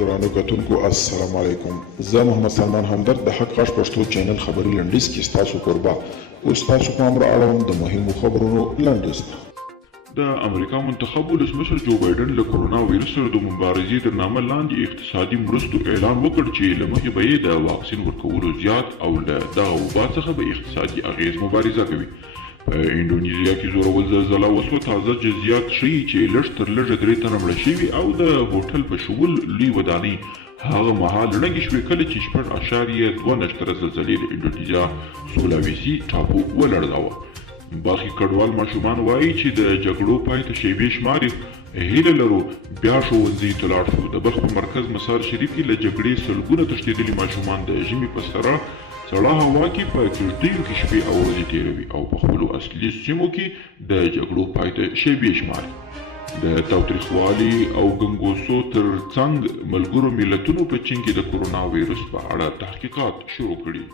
درانو کتونکو السلام علیکم. زه محمد سلمان همدرد د حق غږ پښتو چینل خبري لنډیز کې ستاسو کوربه اوس تاسو پام را اړوم د مهمو خبرونو لنډیز ته. د امریکا منتخب ولسمشر جو بایډن له کرونا وایرس سره د مبارزې تر نامه لاندې اقتصادي مرستو اعلان وکړ چې له مخې به یې د واکسین ورکولو زیات او له دغه وبا څخه به اقتصادي اغیز مبارزه کوي. په انډونیزیا کې زورور زلزله وسوه. تازه جزئیات ښیي چې لږ تر لږه 3 تنه مړه شوي او د هوټل په شول لوی ودانۍ هغه مهال ړنګې شوې کله چې 6.2 نشتره زلزلې د انډونیزیا سولاویسي ټاپو ولړزاوه. برخې کډوال ماشومان وایي چې د جګړو پای ته شیبې شماري. هیله لرو بیا ښوونځي ته لاړ شو. د بلخ په مرکز مسار شریف کې له جګړې سلګونه تښتېدلي ماشومان د ژمي په سړه هوا کې په کښتیو کې شپې او ورځې تېروي او په خپلو اصلي سیمو کې د جګړو پای ته شیبې شماري. د تاوتریخوالي او ګنګوسو تر څنګ ملګرو ملتونو په چین کې د کرونا وایرس په اړه تحقیقات شروع کړي.